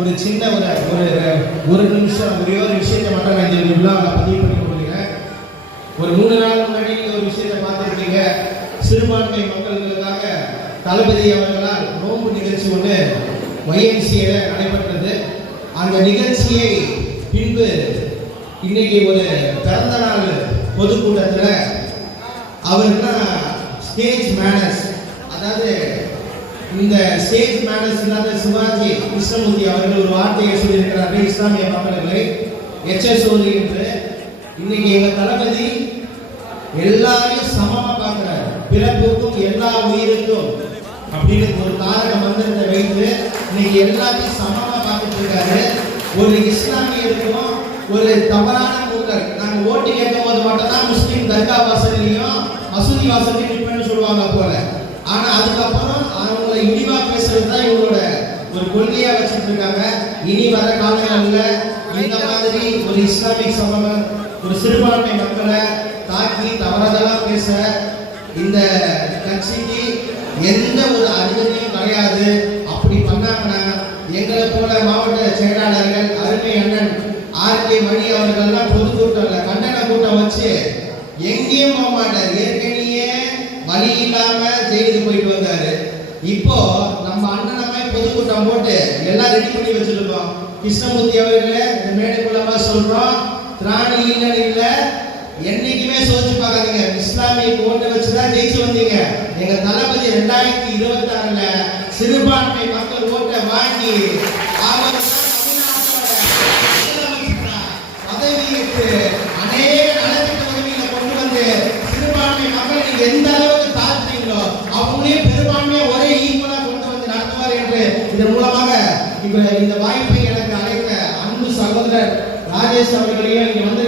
ஒரு சின்ன ஒரு நிமிஷம் ஒரே ஒரு விஷயத்தை மட்டும் நான் இந்த விழாவில் பதிவு பண்ணி கொடுக்குறேன். ஒரு 3 நாள் முன்னாடி ஒரு விஷயத்தை பார்த்துருக்கீங்க. சிறுபான்மை மக்களுக்காக தளபதி அவர்களால் நோன்பு நிகழ்ச்சி ஒன்று YMCA நடைபெற்றது. அந்த நிகழ்ச்சியை பின்பு இன்னைக்கு ஒரு பிறந்த நாள் பொதுக்கூட்டத்தில் அவர்னா ஸ்டேஜ் மேனர்ஸ், அதாவது இந்த ஸ்டேஜ் மேனர்ஸ் இல்லாத சிவாஜி கிருஷ்ணமூர்த்தி அவர்கள் ஒரு வார்த்தையை சொல்லியிருக்கிறார்கள். இஸ்லாமிய மக்கள்களை HSOD என்று. இன்னைக்கு எங்க தளபதி எல்லாரையும் சமமா பார்க்கிறார். பிறப்புக்கும் எல்லா உயிருக்கும் அப்படின்னு ஒரு தாரக மந்திரத்தை வைத்து இன்னைக்கு எல்லாத்தையும் சமமா பார்த்துட்டு இருக்காரு. ஒரு இஸ்லாமியருக்கும் ஒரு தவறான கூட்டல், நாங்க ஓட்டு கேட்கும் போது மட்டும்தான் முஸ்லீம் தர்கா வாசல்லையும் மசூதி வாசல்லையும் நிற்பேன்னு சொல்லுவாங்க போல. ஆனா அதுக்கப்புறம் அவங்களை இழிவா பேசுறது தான் இவங்களோட ஒரு கொள்கையா வச்சுட்டு இருக்காங்க. இனி வர காலங்களில் இந்த மாதிரி ஒரு இஸ்லாமிக் சமூகம் ஒரு சிறுபான்மை மக்களை தாக்கி தவறுதெல்லாம் பேச இந்த கட்சிக்கு எந்த ஒரு அனுமதியும் கிடையாது. அப்படி பண்ணாங்கன்னா எங்களை போல மாவட்ட செயலாளர்கள் அருமை அண்ணன் RK மணி அவர்கள்லாம் பொதுக்கூட்டம்ல கண்டன கூட்டம் வச்சு எங்கேயும் போக மாட்டார். ஏற்கனவே வழி இல்லாம ஜெயிலுக்கு போயிட்டு வந்தாரு. இப்போ நம்ம அண்ணனமே பொதுக்கூட்டம் போட்டு எல்லாம் ரெடி பண்ணி வச்சிருக்கோம். கிருஷ்ணமூர்த்தி அவர்களே இந்த மேடை மூலமா சொல்றோம், திராணி இல்ல என்னைக்குமே சோதிச்சு பார்க்காதீங்க. இஸ்லாமிய ஓட்டை வச்சுதான் ஜெயிச்சு வந்தீங்க. எங்க தளபதி 2026ல சிறுபான்மை மக்கள் ஓட்டை வாங்கி அவர் பதவியேற்று அநேக நலத்திட்ட உதவிகளை கொண்டு வந்து சிறுபான்மை மக்கள் நீங்க எந்த அளவுக்கு தாழ்த்தீங்களோ அவங்களே பெரும்பான்மையை ஒரே ஈக்குவலா கொண்டு வந்து நடத்துவார் என்று இதன் மூலமாக இப்ப இந்த வாய்ப்பை எனக்கு அழைத்த அன்பு சகோதரர் ராஜேஷ் அவர்களையும் இங்க வந்து